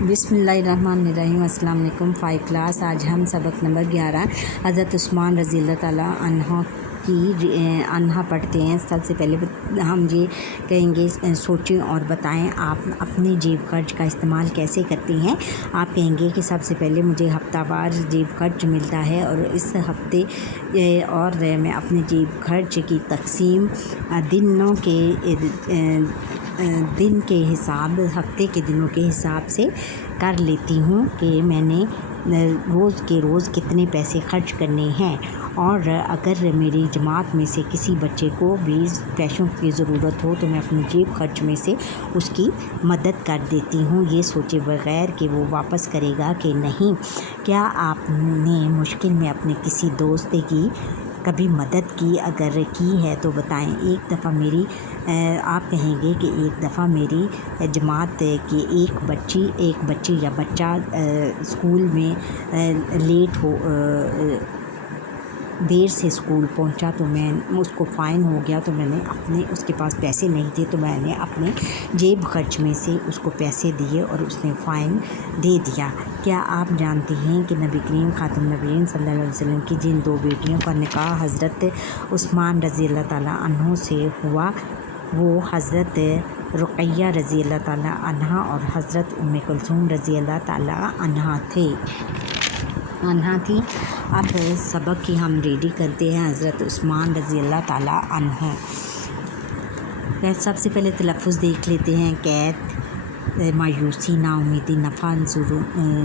بسم اللہ الرحمن الرحیم۔ السلام علیکم۔ 5 کلاس۔ آج ہم سبق نمبر 11 حضرت عثمان رضی اللہ تعالیٰ عنہ پڑھتے ہیں۔ سب سے پہلے ہم یہ کہیں گے، سوچیں اور بتائیں آپ اپنی جیب خرچ کا استعمال کیسے کرتے ہیں۔ آپ کہیں گے کہ سب سے پہلے مجھے ہفتہ وار جیب خرچ ملتا ہے اور اس ہفتے اور میں اپنے جیب خرچ کی تقسیم دن کے حساب، ہفتے کے دنوں کے حساب سے کر لیتی ہوں کہ میں نے روز کے روز کتنے پیسے خرچ کرنے ہیں، اور اگر میری جماعت میں سے کسی بچے کو بھی پیسوں کی ضرورت ہو تو میں اپنی جیب خرچ میں سے اس کی مدد کر دیتی ہوں، یہ سوچے بغیر کہ وہ واپس کرے گا کہ نہیں۔ کیا آپ نے مشکل میں اپنے کسی دوست کی کبھی مدد کی؟ اگر کی ہے تو بتائیں۔ ایک دفعہ آپ کہیں گے کہ ایک دفعہ میری جماعت کی ایک بچی یا بچہ اسکول میں دیر سے اسکول پہنچا تو میں اس کو فائن ہو گیا، تو میں نے اس کے پاس پیسے نہیں تھے تو میں نے اپنے جیب خرچ میں سے اس کو پیسے دیے اور اس نے فائن دے دیا۔ کیا آپ جانتے ہیں کہ نبی کریم خاتم النبیین صلی اللہ علیہ وسلم کی جن 2 بیٹیوں کا نکاح حضرت عثمان رضی اللہ تعالیٰ عنہ سے ہوا وہ حضرت رقیہ رضی اللہ تعالیٰ عنہ اور حضرت ام کلثوم رضی اللہ تعالیٰ عنہ تھی۔ اب سبق کی ہم ریڈی کرتے ہیں۔ حضرت عثمان رضی اللہ تعالیٰ عنہ، سب سے پہلے تلفظ دیکھ لیتے ہیں۔ قید، مایوسی، نا امیدی، نفع،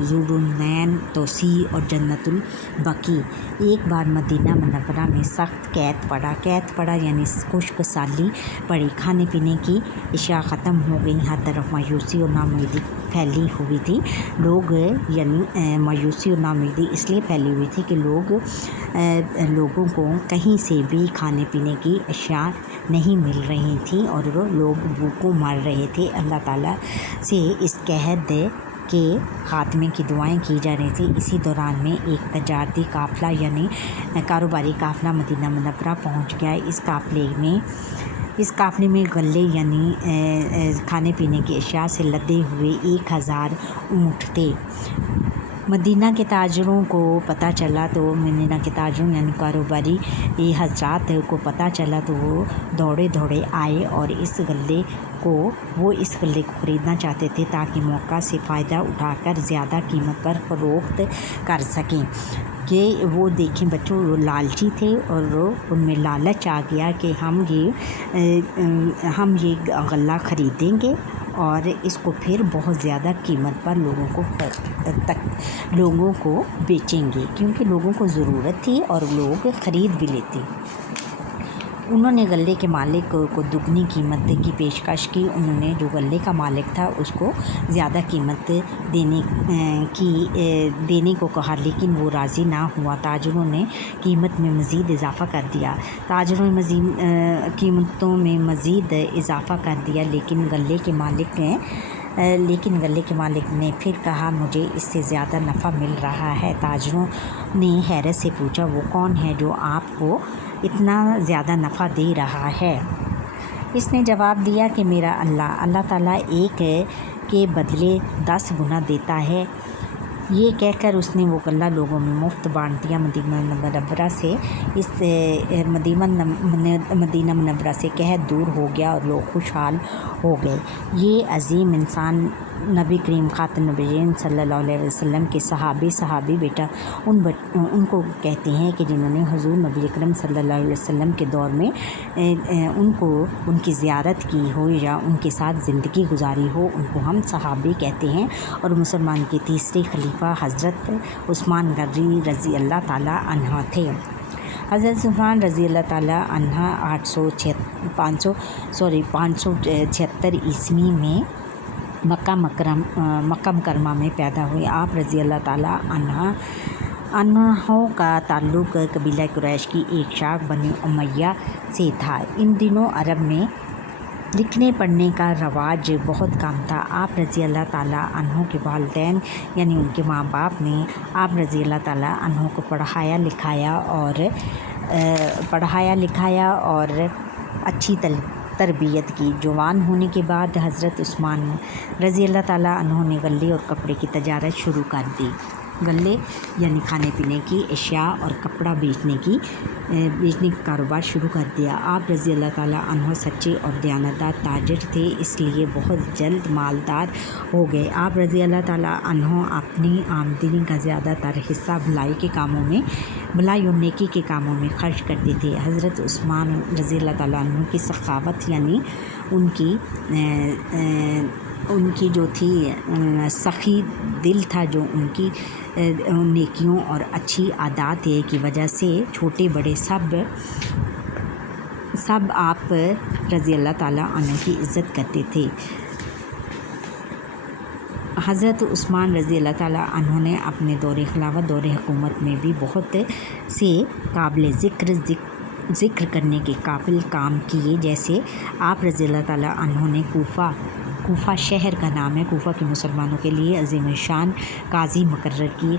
ذوالنین، توسیع اور جنت البقیع۔ ایک بار مدینہ منورہ میں سخت قید پڑا یعنی خشک سالی پڑی، کھانے پینے کی اشیاء ختم ہو گئیں، ہر طرف مایوسی اور ناامیدی پھیلی ہوئی تھی۔ مایوسی اور ناامیدی اس لیے پھیلی ہوئی تھی کہ لوگوں کو کہیں سے بھی کھانے پینے کی اشیاء نہیں مل رہی تھیں اور لوگ بھوکوں مر رہے تھے۔ اللہ تعالیٰ سے اس قحط کے خاتمے کی دعائیں کی جا رہی تھیں۔ اسی دوران میں ایک تجارتی قافلہ یعنی کاروباری قافلہ مدینہ منورہ پہنچ گیا۔ اس قافلے میں غلے یعنی کھانے پینے کی اشیاء سے لدے ہوئے 1000 اونٹ تھے۔ مدینہ کے تاجروں یعنی کاروباری حضرات کو پتہ چلا تو وہ دوڑے آئے اور اس غلے کو خریدنا چاہتے تھے تاکہ موقع سے فائدہ اٹھا کر زیادہ قیمت پر فروخت کر سکیں۔ کہ وہ دیکھیں بچوں، وہ لالچی تھے اور ان میں لالچ آ گیا کہ ہم یہ غلہ خریدیں گے اور اس کو پھر بہت زیادہ قیمت پر لوگوں کو بیچیں گے، کیونکہ لوگوں کو ضرورت تھی اور لوگ خرید بھی لیتے۔ انہوں نے غلے کے مالک کو دگنی قیمت کی پیشکش کی۔ انہوں نے جو غلے کا مالک تھا اس کو زیادہ قیمت دینے کو کہا، لیکن وہ راضی نہ ہوا۔ تاجروں نے قیمت میں مزید اضافہ کر دیا، قیمتوں میں مزید اضافہ کر دیا، لیکن غلے کے مالک نے پھر کہا مجھے اس سے زیادہ نفع مل رہا ہے۔ تاجروں نے حیرت سے پوچھا وہ کون ہے جو آپ کو اتنا زیادہ نفع دے رہا ہے؟ اس نے جواب دیا کہ میرا اللہ تعالیٰ ایک کے بدلے 10 گنا دیتا ہے۔ یہ کہہ کر اس نے وہ غلہ لوگوں میں مفت بانٹ دیا۔ مدینہ منورہ سے قحط دور ہو گیا اور لوگ خوشحال ہو گئے۔ یہ عظیم انسان نبی کریم خاتم النبیین صلی اللہ علیہ وسلم کے صحابی بیٹا ان کو کہتے ہیں کہ جنہوں نے حضور نبی اکرم صلی اللہ علیہ وسلم کے دور میں ان کی زیارت کی ہو یا ان کے ساتھ زندگی گزاری ہو، ان کو ہم صحابی کہتے ہیں۔ اور مسلمان کے تیسرے خلیفہ حضرت عثمان غنی رضی اللہ تعالیٰ عنہ تھے۔ حضرت عثمان رضی اللہ تعالیٰ عنہ 576 عیسوی میں مکہ مکرمہ میں پیدا ہوئے۔ آپ رضی اللہ تعالیٰ عنہ کا تعلق قبیلہ قریش کی ایک شاخ بنی امیہ سے تھا۔ ان دنوں عرب میں لکھنے پڑھنے کا رواج بہت کم تھا۔ آپ رضی اللہ تعالیٰ عنہ کے والدین یعنی ان کے ماں باپ نے آپ رضی اللہ تعالیٰ عنہ کو پڑھایا لکھایا اور اچھی تربیت کی۔ جوان ہونے کے بعد حضرت عثمان رضی اللہ تعالیٰ عنہ نے غلے اور کپڑے کی تجارت شروع کر دی۔ غلے یعنی کھانے پینے کی اشیاء اور کپڑا بیچنے کا کاروبار شروع کر دیا۔ آپ رضی اللہ تعالیٰ عنہ سچے اور دیانتدار تاجر تھے، اس لیے بہت جلد مالدار ہو گئے۔ آپ رضی اللہ تعالیٰ عنہ اپنی آمدنی کا زیادہ تر حصہ بھلائی اور نیکی کے کاموں میں خرچ کرتے تھے۔ حضرت عثمان رضی اللہ تعالیٰ عنہ کی سخاوت یعنی ان کی جو تھی سخی دل تھا، جو ان کی نیکیوں اور اچھی عادات کی وجہ سے چھوٹے بڑے سب آپ رضی اللہ تعالیٰ عنہ کی عزت کرتے تھے۔ حضرت عثمان رضی اللہ تعالیٰ عنہ نے اپنے دور خلافت، دور حکومت میں بھی بہت سے قابل ذکر کرنے کے قابل کام کیے، جیسے آپ رضی اللہ تعالیٰ عنہ نے کوفہ شہر کا نام ہے، کوفہ کے مسلمانوں کے لیے عظیم شان قاضی مقرر کیے۔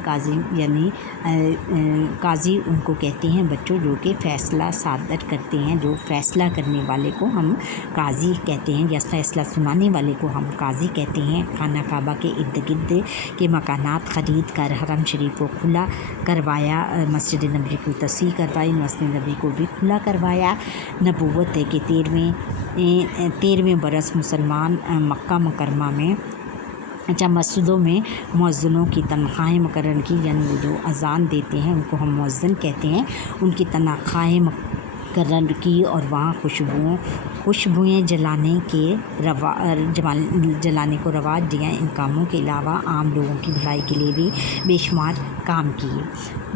قاضی ان کو کہتے ہیں بچوں جو کہ فیصلہ صادر کرتے ہیں، جو فیصلہ کرنے والے کو ہم قاضی کہتے ہیں، یا فیصلہ سنانے والے کو ہم قاضی کہتے ہیں۔ خانہ کعبہ کے ارد گرد کے مکانات خرید کر حرم شریف کو کھلا کروایا، مسجد نبوی کی توسیع کروائی، مسجد نبوی کو بھی کھلا کروایا۔ نبوت کے 13ویں برس مسلمان مکہ مکرمہ میں مسجدوں میں مؤذنوں کی تنخواہیں مقرر کی، یعنی وہ جو اذان دیتے ہیں ان کو ہم مؤذن کہتے ہیں، ان کی تنخواہیں مقرر کی، اور وہاں خوشبوئیں جلانے کو رواج دیا۔ ان کاموں کے علاوہ عام لوگوں کی بھلائی کے لیے بھی بے شمار کام کیے۔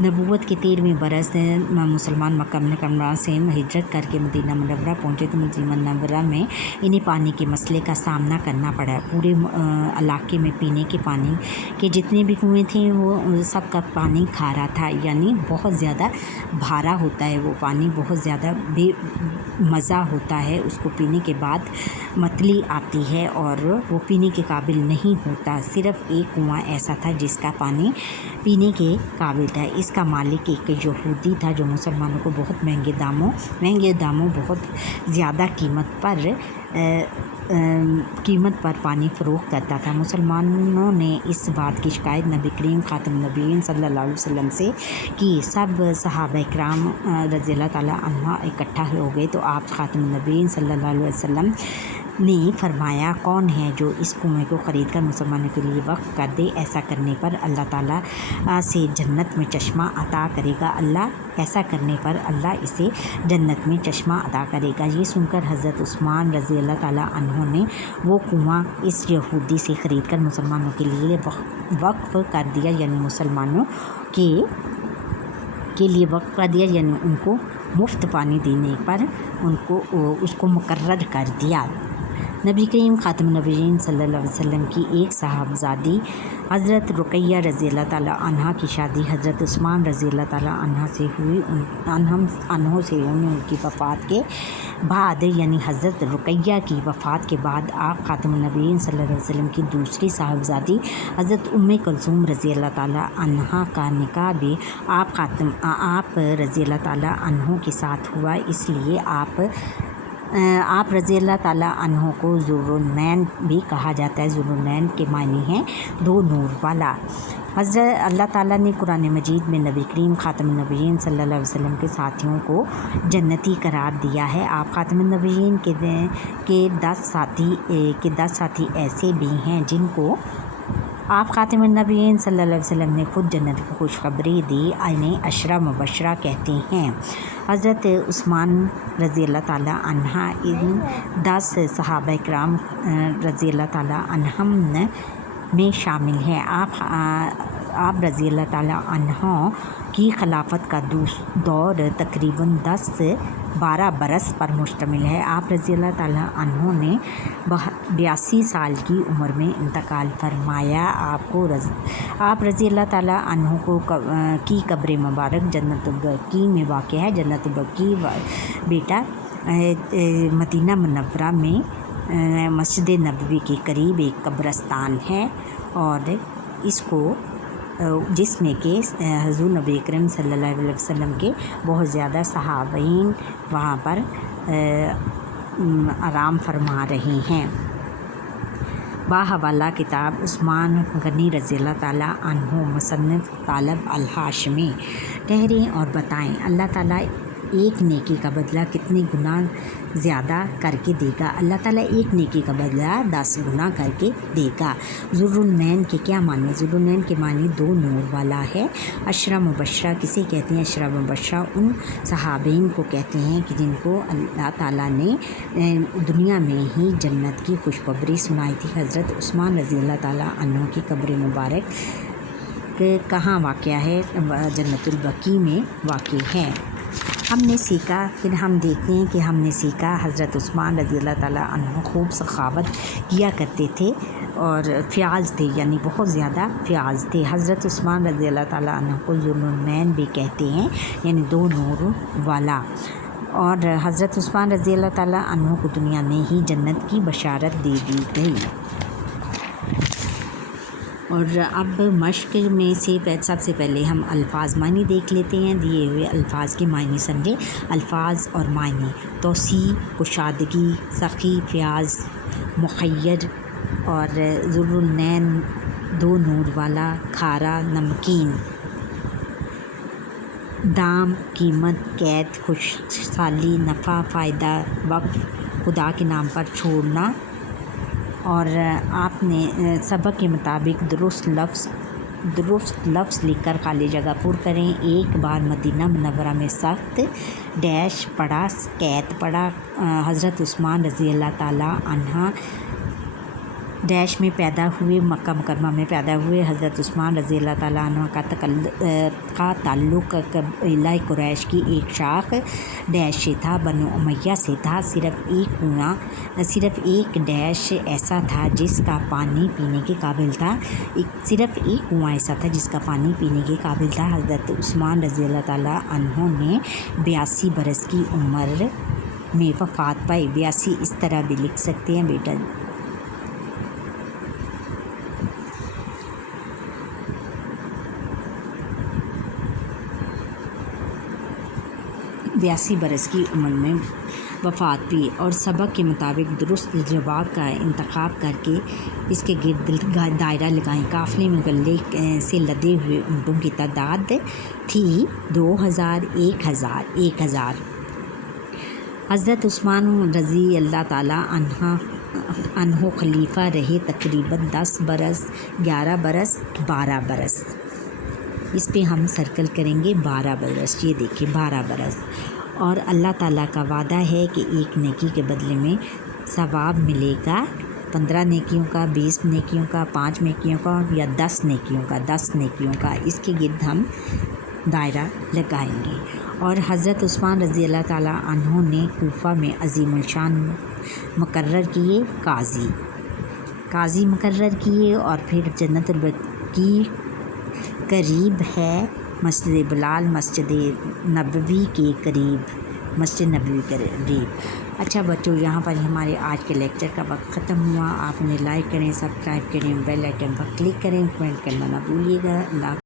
نبوت کے 13ویں برس مسلمان مکہ مکرمہ سے ہجرت کر کے مدینہ منورہ پہنچے تو مدینہ منورہ میں انہیں پانی کے مسئلے کا سامنا کرنا پڑا۔ پورے علاقے میں پینے کے پانی کے جتنے بھی کنویں تھے وہ سب کا پانی کھارا تھا، یعنی بہت زیادہ بھارا ہوتا ہے وہ پانی، بہت زیادہ بے مزہ ہوتا ہے، اس کو پینے کے بعد متلی آتی ہے اور وہ پینے کے قابل نہیں ہوتا۔ صرف ایک کنواں ایسا تھا جس کا پانی پینے کے قابل تھا۔ اس کا مالک ایک یہودی تھا جو مسلمانوں کو بہت مہنگے داموں بہت زیادہ قیمت پر پانی فروخت کرتا تھا۔ مسلمانوں نے اس بات کی شکایت نبی کریم خاتم النبیین صلی اللہ علیہ وسلم سے کی۔ سب صحابہ کرام رضی اللہ تعالیٰ عنہ اکٹھا ہو گئے تو آپ خاتم النبیین صلی اللہ علیہ وسلم نے فرمایا، کون ہے جو اس کنویں کو خرید کر مسلمانوں کے لیے وقف کر دے؟ ایسا کرنے پر اللہ تعالیٰ سے جنت میں چشمہ عطا کرے گا، ایسا کرنے پر اللہ اسے جنت میں چشمہ عطا کرے گا۔ یہ سن کر حضرت عثمان رضی اللہ تعالیٰ عنہ نے وہ کنواں اس یہودی سے خرید کر مسلمانوں کے لیے وقف کر دیا، یعنی مسلمانوں کے لیے وقف کر دیا، یعنی ان کو مفت پانی دینے پر اس کو مقرر کر دیا۔ نبی کریم خاتم النبیین صلی اللہ علیہ وسلم کی ایک صاحبزادی حضرت رقیہ رضی اللہ تعالیٰ عنہ کی شادی حضرت عثمان رضی اللہ تعالیٰ عنہ سے ہوئی۔ ان کی وفات کے بعد، یعنی حضرت رقیہ کی وفات کے بعد آپ خاتم النبیین صلی اللہ علیہ وسلم کی دوسری صاحبزادی حضرت ام کلثوم رضی اللہ تعالیٰ عنہ کا نکاح بھی آپ رضی اللہ تعالیٰ عنہ کے ساتھ ہوا، اس لیے آپ رضی اللہ تعالیٰ عنہ کو ذوالنورین بھی کہا جاتا ہے۔ ذوالنورین کے معنی ہیں دو نور والا۔ حضرت اللہ تعالیٰ نے قرآن مجید میں نبی کریم خاتم النبیین صلی اللہ علیہ وسلم کے ساتھیوں کو جنتی قرار دیا ہے۔ آپ خاتم النبیین کے 10 ساتھی ایسے بھی ہیں جن کو آپ خاتم النبیین صلی اللہ علیہ وسلم نے خود جنت کی خوشخبری دی، انہیں عشرہ مبشرہ کہتے ہیں۔ حضرت عثمان رضی اللہ تعالیٰ عنہ ان 10 صحابہ کرام رضی اللہ تعالیٰ عنہم میں شامل ہیں۔ آپ رضی اللہ تعالیٰ عنہ کی خلافت کا دور تقریباً 10-12 برس پر مشتمل ہے۔ آپ رضی اللہ تعالیٰ عنہ نے 82 سال کی عمر میں انتقال فرمایا۔ آپ رضی اللہ تعالیٰ عنہ کی قبر مبارک جنت البقیع میں واقع ہے۔ جنت البقیع بیٹا مدینہ منورہ میں مسجد نبوی کے قریب ایک قبرستان ہے، اور جس میں کہ حضور نبی اکرم صلی اللہ علیہ وسلم کے بہت زیادہ صحابین وہاں پر آرام فرما رہے ہیں۔ باحوالہ کتاب عثمان غنی رضی اللہ تعالیٰ عنہ مصنف طالب الہاشمی۔ ٹھہریں اور بتائیں اللہ تعالیٰ ایک نیکی کا بدلہ کتنے گنا زیادہ کر کے دے گا؟ اللہ تعالیٰ ایک نیکی کا بدلہ 10 گنا کر کے دے گا۔ ذوالنورین کے کیا معنی؟ ذوالنورین کے معنی 2 نور والا ہے۔ عشرہ مبشرہ کسے کہتے ہیں؟ عشرہ مبشرہ ان صحابین کو کہتے ہیں کہ جن کو اللہ تعالیٰ نے دنیا میں ہی جنت کی خوشخبری سنائی تھی۔ حضرت عثمان رضی اللہ تعالیٰ عنہ کی قبر مبارک کہاں واقع ہے؟ جنت البقیع میں واقع ہے۔ ہم نے سیکھا، پھر ہم دیکھتے ہیں کہ ہم نے سیکھا حضرت عثمان رضی اللہ تعالیٰ عنہ خوب سخاوت کیا کرتے تھے اور فیاض تھے، یعنی بہت زیادہ فیاض تھے۔ حضرت عثمان رضی اللہ تعالیٰ عنہ کو ذوالنورین بھی کہتے ہیں، یعنی 2 نور والا۔ اور حضرت عثمان رضی اللہ تعالیٰ عنہ کو دنیا میں ہی جنت کی بشارت دے دی گئی۔ اور اب مشق میں سے سب سے پہلے ہم الفاظ معنی دیکھ لیتے ہیں۔ دیے ہوئے الفاظ کے معنی سمجھیں۔ الفاظ اور معنی: توسیع، کشادگی، سخی، فیاض، مخیر اور ذوالنورین 2 نور والا، کھارا، نمکین، دام، قیمت، قید، خوشحالی، نفع، فائدہ، وقف، خدا کے نام پر چھوڑنا۔ اور آپ نے سبق کے مطابق درست لفظ لکھ کر خالی جگہ پر کریں۔ ایک بار مدینہ منورہ میں سخت ڈیش پڑا، قید پڑا۔ حضرت عثمان رضی اللہ تعالیٰ عنہ ڈیش میں پیدا ہوئے، مکہ مکرمہ میں پیدا ہوئے۔ حضرت عثمان رضی اللہ تعالیٰ عنہ کا تعلق قبیلہ قریش کی ایک شاخ ڈیش سے تھا، بنو امیہ سے تھا۔ صرف ایک ڈیش ایسا تھا جس کا پانی پینے کے قابل تھا، صرف ایک کنواں ایسا تھا جس کا پانی پینے کے قابل تھا۔ حضرت عثمان رضی اللہ تعالیٰ عنہ نے 82 برس کی عمر میں وفات پائی۔ 82 اس طرح بھی لکھ سکتے ہیں بیٹا، 82 برس کی عمر میں وفات پی۔ اور سبق کے مطابق درست جواب کا انتخاب کر کے اس کے گرد دائرہ لگائیں۔ قافلے میں غلے سے لدے ہوئے اونٹوں کی تعداد تھی 2000، 1000۔ حضرت عثمان رضی اللہ تعالیٰ عنہ خلیفہ رہے تقریباً 10 برس، 11 برس، 12 برس۔ اس پہ ہم سرکل کریں گے 12 برس، یہ دیکھیں 12 برس۔ اور اللہ تعالیٰ کا وعدہ ہے کہ ایک نیکی کے بدلے میں ثواب ملے گا 15 نیکیوں کا، 20 نیکیوں کا، 5 نیکیوں کا یا 10 نیکیوں کا۔ اس کے گرد ہم دائرہ لگائیں گے۔ اور حضرت عثمان رضی اللہ تعالیٰ عنہ نے کوفہ میں عظیم الشان مقرر کیے، قاضی مقرر کیے۔ اور پھر جنت البقیع قریب ہے، مسجد بلال مسجد نبوی کے قریب، اچھا بچوں، یہاں پر ہمارے آج کے لیکچر کا وقت ختم ہوا۔ آپ انہیں لائک کریں، سبسکرائب کریں، بیل آئیکن پر کلک کریں، کمنٹ کرنا نہ بھولیے گا۔ اللہ